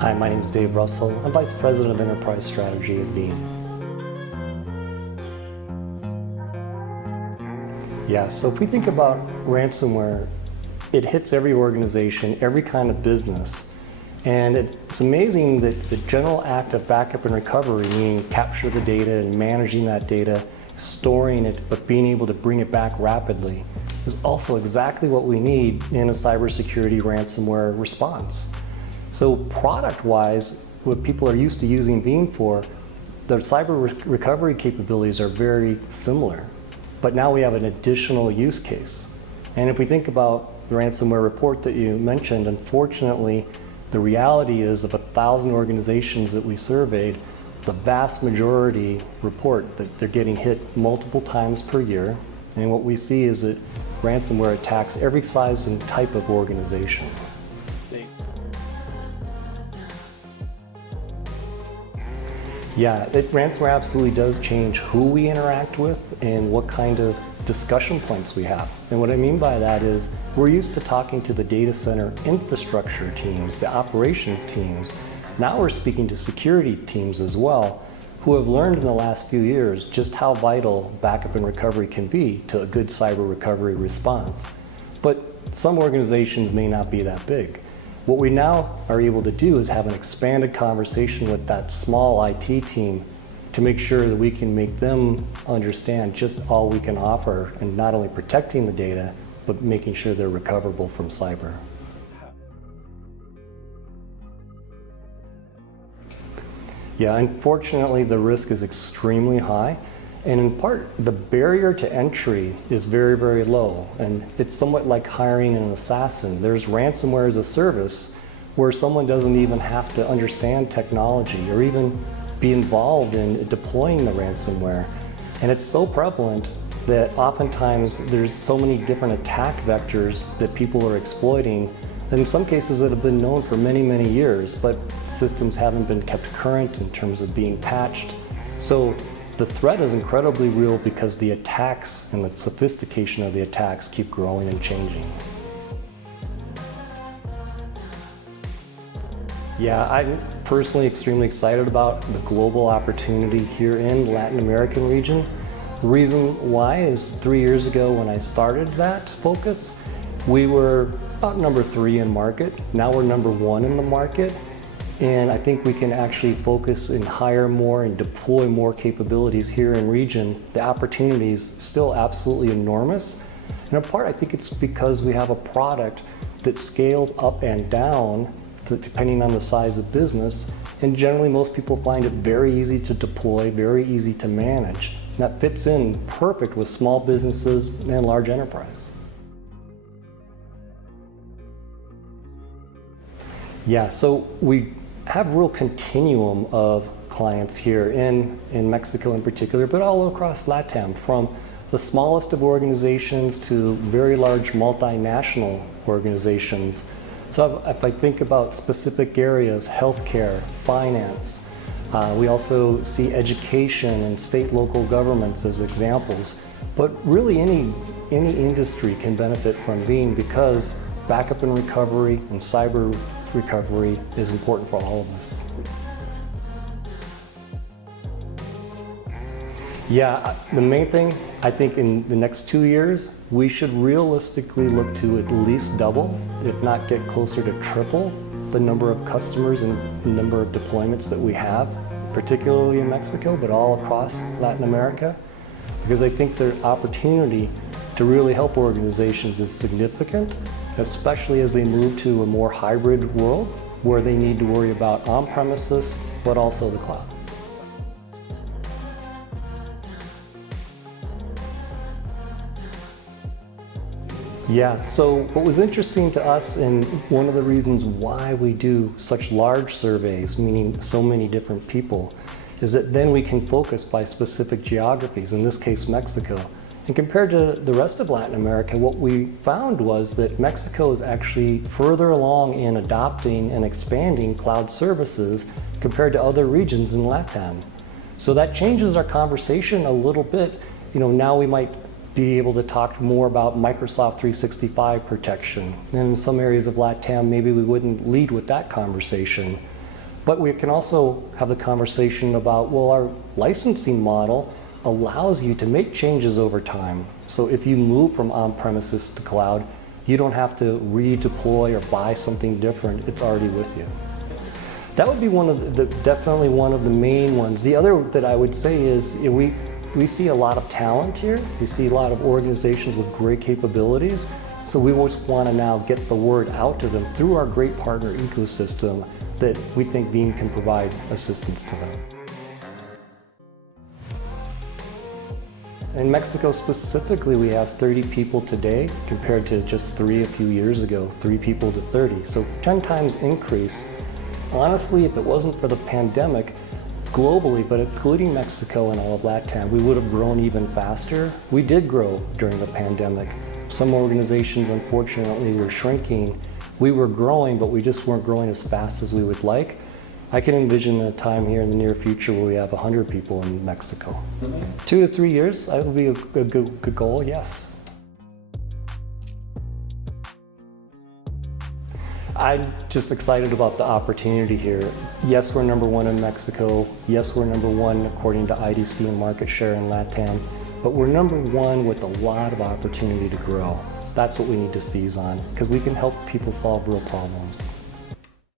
Hi, my name is Dave Russell. I'm Vice President of Enterprise Strategy at Veeam. Yeah, so if we think about ransomware, it hits every organization, every kind of business. And it's amazing that the general act of backup and recovery, meaning capture the data and managing that data, storing it, but being able to bring it back rapidly, is also exactly what we need in a cybersecurity ransomware response. So product-wise, what people are used to using Veeam for, their cyber recovery capabilities are very similar. But now we have an additional use case. And if we think about the ransomware report that you mentioned, unfortunately, the reality is of 1,000 organizations that we surveyed, the vast majority report that they're getting hit multiple times per year. And what we see is that ransomware attacks every size and type of organization. Yeah, ransomware absolutely does change who we interact with and what kind of discussion points we have. And what I mean by that is we're used to talking to the data center infrastructure teams, the operations teams. Now we're speaking to security teams as well, who have learned in the last few years just how vital backup and recovery can be to a good cyber recovery response. But some organizations may not be that big. What we now are able to do is have an expanded conversation with that small IT team to make sure that we can make them understand just all we can offer in not only protecting the data, but making sure they're recoverable from cyber. Yeah, unfortunately, the risk is extremely high. And in part, the barrier to entry is very, very low. And it's somewhat like hiring an assassin. There's ransomware as a service where someone doesn't even have to understand technology or even be involved in deploying the ransomware. And it's so prevalent that oftentimes there's so many different attack vectors that people are exploiting, that in some cases that have been known for many, many years, but systems haven't been kept current in terms of being patched. So the threat is incredibly real because the attacks and the sophistication of the attacks keep growing and changing. Yeah, I'm personally extremely excited about the global opportunity here in the Latin American region. The reason why is 3 years ago when I started that focus, we were about number 3 in market. Now we're number 1 in the market. And I think we can actually focus and hire more and deploy more capabilities here in region. The opportunity is still absolutely enormous. And in part, I think it's because we have a product that scales up and down depending on the size of business. And generally, most people find it very easy to deploy, very easy to manage. And that fits in perfect with small businesses and large enterprise. Yeah, so we have a real continuum of clients here in Mexico in particular, but all across LATAM, from the smallest of organizations to very large multinational organizations. So if I think about specific areas, healthcare, finance, we also see education and state local governments as examples, but really any industry can benefit from Veeam because backup and recovery and cyber recovery is important for all of us. Yeah, the main thing, I think in the next 2 years, we should realistically look to at least double, if not get closer to triple, the number of customers and the number of deployments that we have, particularly in Mexico, but all across Latin America, because I think the opportunity to really help organizations is significant, especially as they move to a more hybrid world where they need to worry about on-premises, but also the cloud. Yeah, so what was interesting to us, and one of the reasons why we do such large surveys, meaning so many different people, is that then we can focus by specific geographies, in this case Mexico. And compared to the rest of Latin America, what we found was that Mexico is actually further along in adopting and expanding cloud services compared to other regions in LATAM. So that changes our conversation a little bit. Now we might be able to talk more about Microsoft 365 protection. And in some areas of LATAM, maybe we wouldn't lead with that conversation. But we can also have the conversation about, well, our licensing model allows you to make changes over time. So if you move from on-premises to cloud, you don't have to redeploy or buy something different. It's already with you. That would be definitely one of the main ones. The other that I would say is we see a lot of talent here. We see a lot of organizations with great capabilities. So we always want to now get the word out to them through our great partner ecosystem that we think Veeam can provide assistance to them. In Mexico specifically, we have 30 people today compared to just 3 a few years ago, 3 people to 30. So 10 times increase. Honestly, if it wasn't for the pandemic, globally, but including Mexico and all of LATAM, we would have grown even faster. We did grow during the pandemic. Some organizations, unfortunately, were shrinking. We were growing, but we just weren't growing as fast as we would like. I can envision a time here in the near future where we have 100 people in Mexico. 2 to 3 years, that would be a good goal, yes. I'm just excited about the opportunity here. Yes, we're number 1 in Mexico. Yes, we're number 1 according to IDC in market share in LATAM. But we're number 1 with a lot of opportunity to grow. That's what we need to seize on, because we can help people solve real problems.